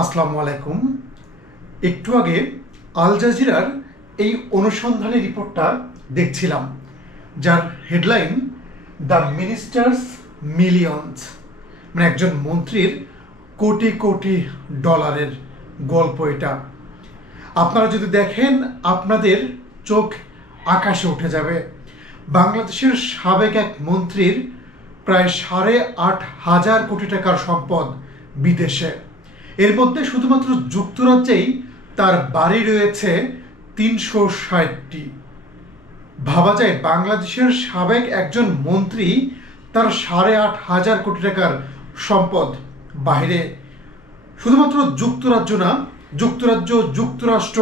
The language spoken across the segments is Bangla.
আসসালামু আলাইকুম। একটু আগে আল জাজিরার এই অনুসন্ধানী রিপোর্টটা দেখছিলাম, যার হেডলাইন দ্য মিনিস্টার্স মিলিয়নস, মানে একজন মন্ত্রীর কোটি কোটি ডলারের গল্প এটা। আপনারা যদি দেখেন আপনাদের চোখ আকাশে উঠে যাবে। বাংলাদেশের সাবেক এক মন্ত্রীর প্রায় 8,500 কোটি টাকার সম্পদ বিদেশে। এর মধ্যে শুধুমাত্র যুক্তরাজ্যেই তার বাড়ি রয়েছে 360টি। ভাবা যায় বাংলাদেশের সাবেক একজন মন্ত্রী তার 8,500 কোটি টাকার সম্পদ বাইরে। শুধুমাত্র যুক্তরাজ্য না, যুক্তরাজ্য, যুক্তরাষ্ট্র,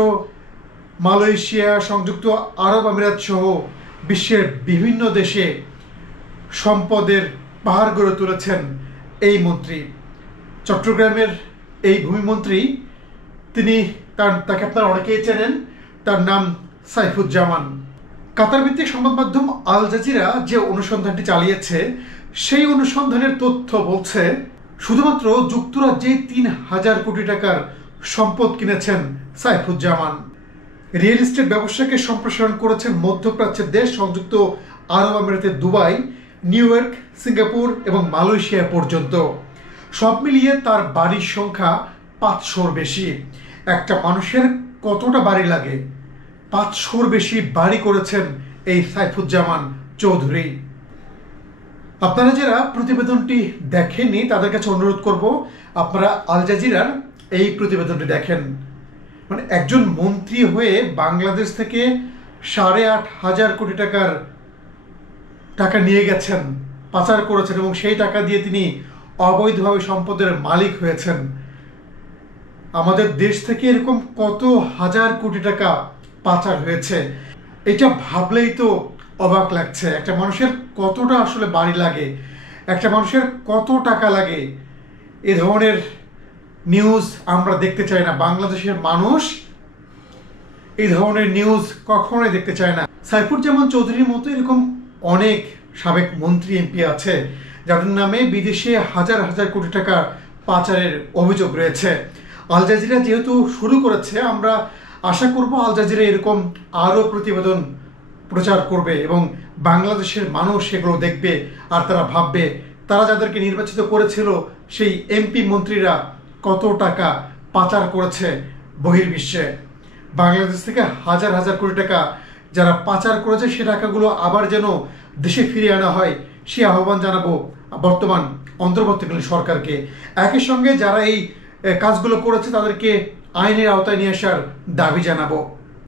মালয়েশিয়া, সংযুক্ত আরব আমিরাত সহ বিশ্বের বিভিন্ন দেশে সম্পদের পাহাড় গড়ে তুলেছেন এই মন্ত্রী। চট্টগ্রামের এই ভূমিমন্ত্রী, তাকে আপনারা অনেকেই চেনেন, তার নাম সাইফুজ্জামান। কাতার ভিত্তিক সংবাদ মাধ্যম আল জাজিরা যে অনুসন্ধানটি চালিয়েছে, সেই অনুসন্ধানের তথ্য বলছে শুধুমাত্র যুক্তরাজ্যে 3,000 কোটি টাকার সম্পদ কিনেছেন সাইফুজ্জামান। রিয়েল এস্টেট ব্যবসাকে সম্প্রসারণ করেছেন মধ্যপ্রাচ্যের দেশ সংযুক্ত আরব আমিরাতের দুবাই, নিউ ইয়র্ক, সিঙ্গাপুর এবং মালয়েশিয়া পর্যন্ত। সব মিলিয়ে তার বাড়ির সংখ্যা 500-র বেশি। একটা মানুষের কতটা বাড়ি লাগে? 500-র বেশি বাড়ি করেছেন এই সাইফুজ্জামান চৌধুরী। আপনারা যারা প্রতিবেদনটি দেখেননি তাদের কাছে অনুরোধ করব, আপনারা আল জাজিরার এই প্রতিবেদনটি দেখেন। মানে একজন মন্ত্রী হয়ে বাংলাদেশ থেকে 8,500 কোটি টাকা নিয়ে গেছেন, পাচার করেছেন এবং সেই টাকা দিয়ে তিনি অবৈধভাবে সম্পদের মালিক হয়েছেন। আমাদের দেশ থেকে এরকম কত হাজার কোটি টাকা পাচার হয়েছে, এটা ভাবলেই তো অবাক লাগছে। একটা মানুষের কতটা আসলে বাড়ি লাগে, একটা মানুষের কত টাকা লাগে, এ ধরনের নিউজ আমরা দেখতে চাই না। বাংলাদেশের মানুষ এই ধরনের নিউজ কখনোই দেখতে চায় না। সাইফুজ্জামান চৌধুরীর মতো এরকম অনেক সাবেক মন্ত্রী এমপি আছে যাদের নামে বিদেশে হাজার হাজার কোটি টাকা পাচারের অভিযোগ রয়েছে। আল জাজিরা যেহেতু শুরু করেছে, আমরা আশা করব আল জাজিরা এরকম আরও প্রতিবেদন প্রচার করবে এবং বাংলাদেশের মানুষ সেগুলো দেখবে আর তারা ভাববে তারা যাদেরকে নির্বাচিত করেছিল সেই এমপি মন্ত্রীরা কত টাকা পাচার করেছে বহির্বিশ্বে। বাংলাদেশ থেকে হাজার হাজার কোটি টাকা যারা পাচার করেছে সে টাকাগুলো আবার যেন দেশে ফিরিয়ে আনা হয়, সে আহ্বান জানাবো বর্তমান অন্তর্বর্তীকালীন সরকারকে। একই সঙ্গে যারা এই কাজগুলো করেছে তাদেরকে আইনের আওতায় নিয়ে আসার দাবি জানাবো।